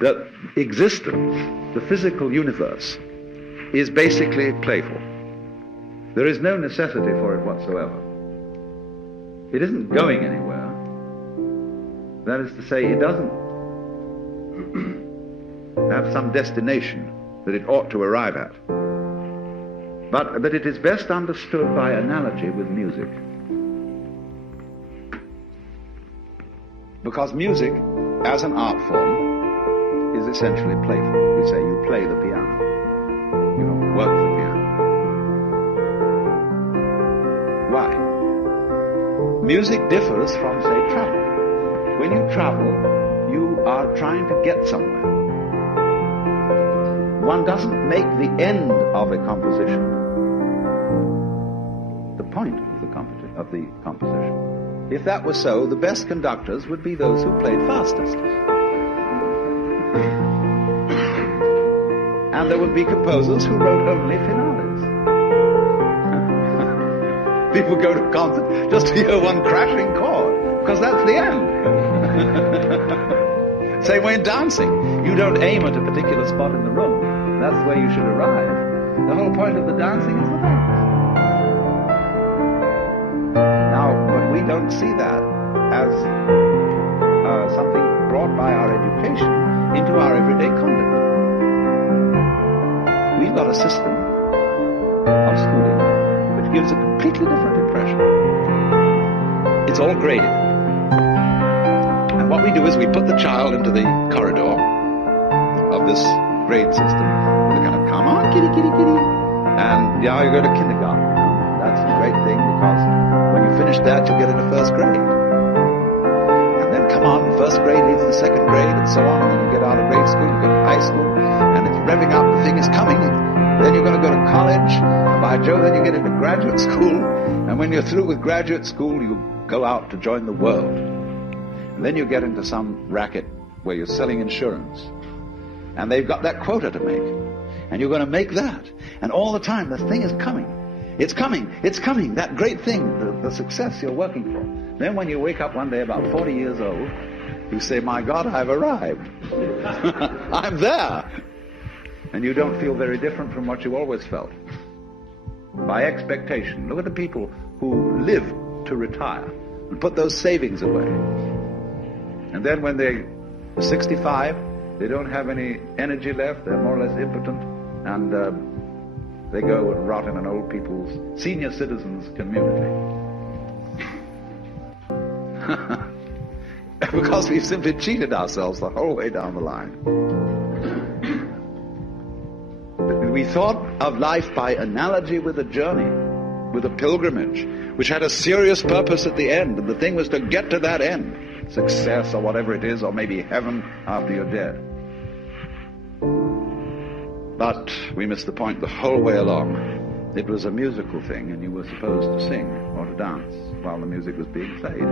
that existence, the physical universe, is basically playful. There is no necessity for it whatsoever. It isn't going anywhere. That is to say, it doesn't have some destination that it ought to arrive at. But that it is best understood by analogy with music. Because music, as an art form, is essentially playful. We say you play the piano. You don't work the piano. Why? Music differs from, say, travel. When you travel, you are trying to get somewhere. One doesn't make the end of a composition the point of the composition. If that were so, the best conductors would be those who played fastest. And there would be composers who wrote only finales. People go to a concert just to hear one crashing chord, because that's the end. Same way in dancing. You don't aim at a particular spot in the room. That's where you should arrive. The whole point of the dancing is the dance. Now, but we don't see that as something brought by our education into our everyday conduct. We've got a system of schooling which gives a completely different impression. It's all graded. And what we do is we put the child into the corridor of this grade system. We're going to come on, kitty, kitty, kitty. And yeah, you go to kindergarten. That's a great thing, because when you finish that, you'll get into first grade. And then come on, first grade leads to second grade, and so on. And then you get out of grade school, you go to high school, and it's revving up, the thing is coming. Then you're going to go to college, and by Jove, then you get into graduate school. And when you're through with graduate school, you go out to join the world. And then you get into some racket where you're selling insurance. And they've got that quota to make. And you're going to make that. And all the time, the thing is coming. It's coming, it's coming, that great thing, the success you're working for. Then when you wake up one day about 40 years old, you say, my God, I've arrived. I'm there. And you don't feel very different from what you always felt. By expectation. Look at the people who live to retire and put those savings away. And then when they're 65, they don't have any energy left, they're more or less impotent, and they go and rot in an old people's senior citizens community. Because we've simply cheated ourselves the whole way down the line. We thought of life by analogy with a journey, with a pilgrimage, which had a serious purpose at the end, and the thing was to get to that end, success or whatever it is, or maybe heaven after you're dead. But we missed the point the whole way along. It was a musical thing, and you were supposed to sing or to dance while the music was being played.